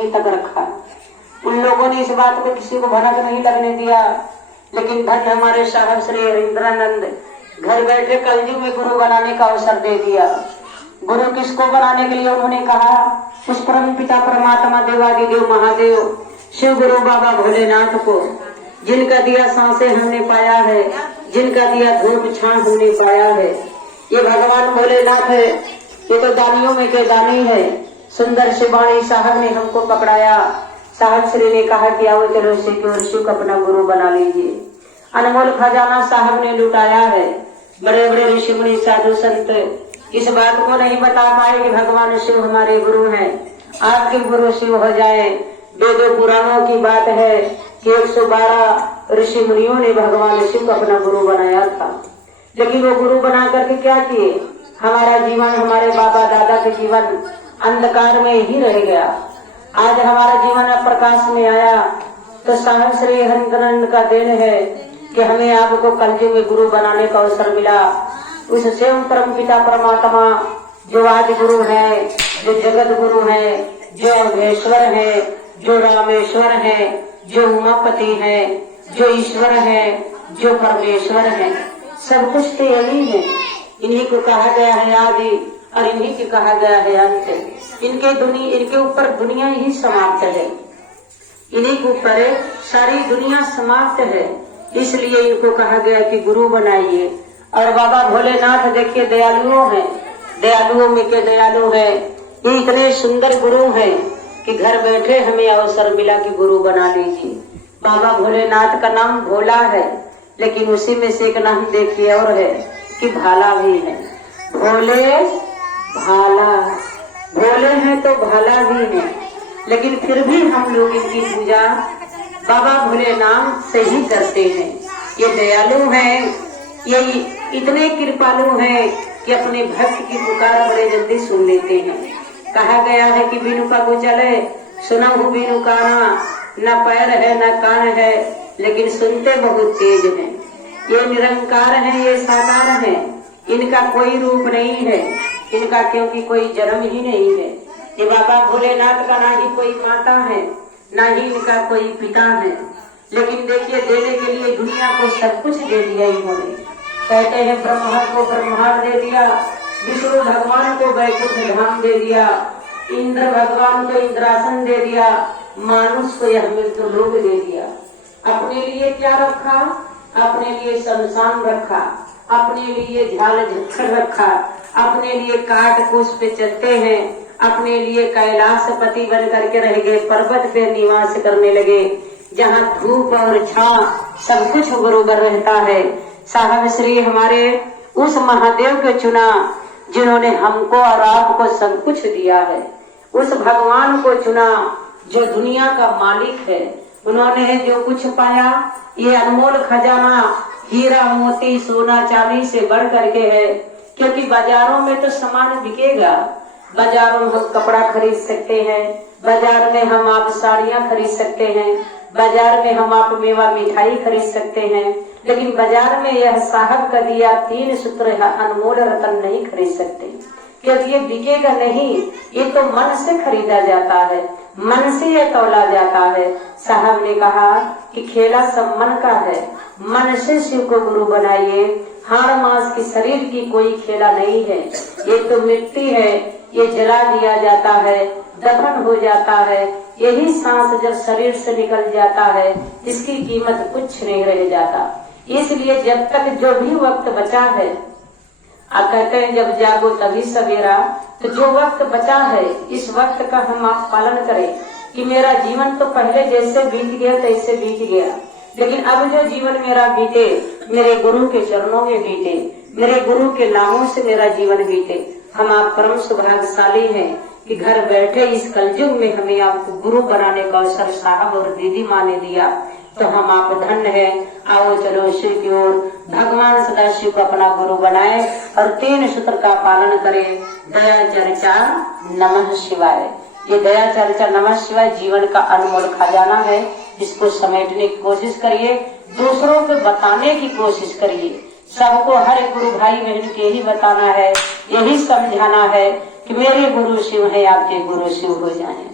यहीं तक रखा। उन लोगों ने इस बात को किसी को भनक नहीं लगने दिया, लेकिन धन्य हमारे साहब श्री हरिंद्रानंद घर बैठे कलयुग में गुरु बनाने का अवसर दे दिया। गुरु किसको बनाने के लिए उन्होंने कहा? उस परम पिता परमात्मा देवादिदेव महादेव शिव गुरु बाबा भोलेनाथ को, जिनका दिया सांसें हमने पाया है, जिनका दिया धूप छां हमने पाया है। ये भगवान भोलेनाथ है, ये तो दानियों में के दानी है। सुंदर शिवाणी साहब ने हमको पकड़ाया। साहब श्री ने कहा कि आओ चलो शिव को अपना गुरु बना लीजिए। अनमोल खजाना साहब ने लुटाया है। बड़े बड़े ऋषि मुनि साधु संत इस बात को नहीं बता पाए कि भगवान शिव हमारे गुरु हैं। आपके गुरु शिव हो जाए। वेदों पुराणों की बात है कि 112 ऋषि मुनियों ने भगवान शिव को अपना गुरु बनाया था, लेकिन वो गुरु बना करके क्या किए? हमारा जीवन, हमारे बाबा दादा के जीवन अंधकार में ही रह गया। आज हमारा जीवन अब प्रकाश में आया तो साहब श्री हरिंद्रानंद का देन है कि हमें आपको कलयुग में गुरु बनाने का अवसर मिला। उस स्वयं परम पिता परमात्मा जो आदि गुरु है, जो जगत गुरु है, जो अभेश्वर है, जो रामेश्वर है, जो उमापति है, जो ईश्वर है, जो परमेश्वर है, सब कुछ तो यही है। इन्हीं को कहा गया है आदि और इन्हीं को कहा गया है अंत। इनके ऊपर दुनिया ही समाप्त है, इन्हीं के ऊपर सारी दुनिया समाप्त है। इसलिए इनको कहा गया कि गुरु बनाइए। और बाबा भोलेनाथ देखिए दयालुओं हैं, दयालुओं में के दयालु है। ये इतने सुंदर गुरु हैं कि घर बैठे हमें अवसर मिला कि गुरु बना लीजिए। बाबा भोलेनाथ का नाम भोला है, लेकिन उसी में से एक नाम देखिए और है कि भाला भी है। भोले भाला, भोले हैं तो भाला भी है, लेकिन फिर भी हम लोग इनकी पूजा बाबा भोले नाम से ही करते हैं। ये दयालु हैं, ये इतने कृपालु हैं कि अपने भक्त की पुकार बड़े जल्दी सुन लेते हैं। कहा गया है कि बिनु पगु चले सुनहु बिनु काना, न पैर है न कान है, लेकिन सुनते बहुत तेज हैं। ये निरंकार है, ये साकार है, इनका कोई रूप नहीं है, इनका क्योंकि कोई जन्म ही नहीं है। ये बाबा भोलेनाथ का ना ही कोई माता है, ना ही इनका कोई पिता है, लेकिन देखिए देने के लिए दुनिया को सब कुछ दे दिया इन्होंने। कहते हैं ब्रह्मा को ब्रह्मांड दे दिया, विष्णु भगवान को वैकुंठ धाम दे दिया, इंद्र भगवान को इंद्रासन दे दिया, मानुष को यह मृत्यु लोक दे दिया। अपने लिए क्या रखा? अपने लिए शमशान रखा, अपने लिए झाल झक्खर रखा, अपने लिए काट कुश पे चलते हैं, अपने लिए कैलाशपति बन करके रह गए, पर्वत पे निवास करने लगे, जहाँ धूप और छां सब कुछ बरोबर रहता है। साहब श्री हमारे उस महादेव को चुना जिन्होंने हमको और आपको सब कुछ दिया है। उस भगवान को चुना जो दुनिया का मालिक है। उन्होंने जो कुछ पाया ये अनमोल खजाना हीरा मोती सोना चांदी से बढ़ करके है, क्योंकि बाजारों में तो सामान बिकेगा। बाजारों में हम कपड़ा खरीद सकते हैं, बाजार में हम आप साड़ियाँ खरीद सकते हैं, बाजार में हम आप मेवा मिठाई खरीद सकते हैं, लेकिन बाजार में यह साहब का दिया 3 सूत्र अनमोल रतन नहीं खरीद सकते, क्योंकि ये बिकेगा नहीं। ये तो मन से खरीदा जाता है, मन से ये तौला जाता है। साहब ने कहा कि खेला सब मन का है, मन से शिव को गुरु बनाइए। हाड़ मास की शरीर की कोई खेला नहीं है, ये तो मिट्टी है, ये जला दिया जाता है, दफन हो जाता है। यही सांस जब शरीर से निकल जाता है इसकी कीमत कुछ नहीं रह जाता। इसलिए जब तक जो भी वक्त बचा है, आप कहते हैं जब जागो तभी सवेरा, तो जो वक्त बचा है इस वक्त का हम आप पालन करें कि मेरा जीवन तो पहले जैसे बीत गया तैसे बीत गया, लेकिन अब जो जीवन मेरा बीते मेरे गुरु के चरणों में बीते, मेरे गुरु के नामों से मेरा जीवन बीते। हम आप परम सौभाग्यशाली हैं कि घर बैठे इस कलयुग में हमें आपको गुरु बनाने का अवसर साहब और दीदी माँ ने दिया, तो हम आप धन्य है। आओ चलो शिव की ओर, भगवान सदाशिव को अपना गुरु बनाए और 3 सूत्र का पालन करें। दया चर्चा नमः शिवाय। ये दया चर्चा नमः शिवाय जीवन का अनमोल खजाना है, इसको समेटने की कोशिश करिए, दूसरों को बताने की कोशिश करिए। सबको हर गुरु भाई बहन के ही बताना है, यही समझाना है कि मेरे गुरु शिव है, आपके गुरु शिव हो जाए।